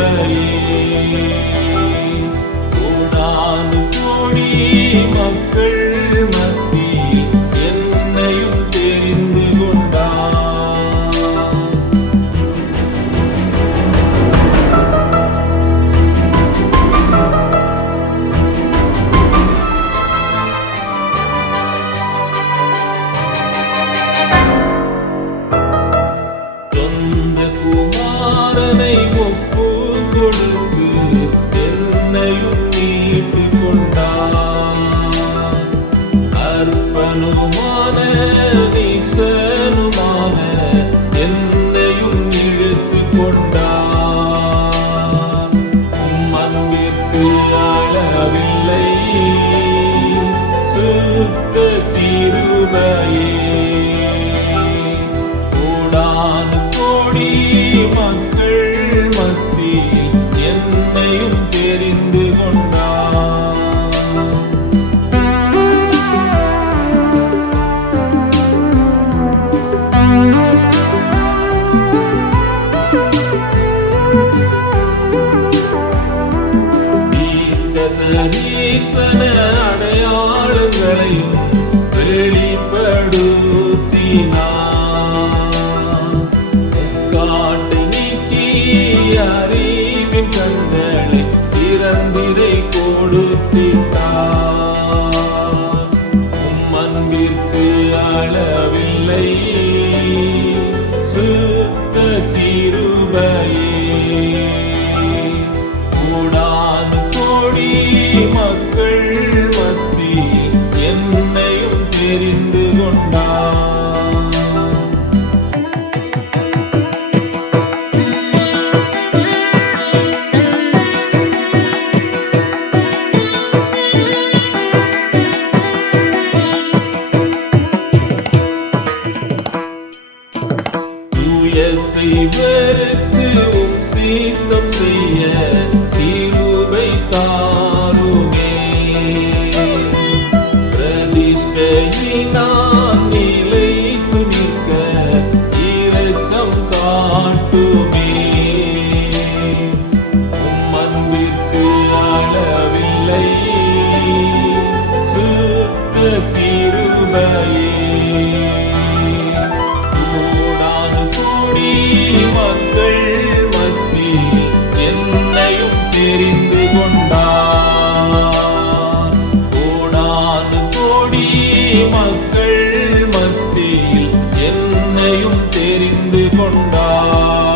away. சுத்த திருமயே தீர்க்கதரிசன அடையாளங்களையும் வெளிப்படுத்தினார். காட்டை நீக்கி அறிவின் கண்களை திறந்திதை கொடுத்திட்டார். உம் அன்பிற்கு அளவில்லை சுத்த கிருபையே கோடி மக்கள் காட்டுமே. உம் அன்பிற்கு அளவில்லை. சுத்த கிருபையே. கோடான கோடி மக்கள் மத்தியில் என்னையும் தெரிந்து கொண்டார். கோடான கோடி மக்கள் மத்தியில் என்னையும் தெரிந்து கொண்டார்.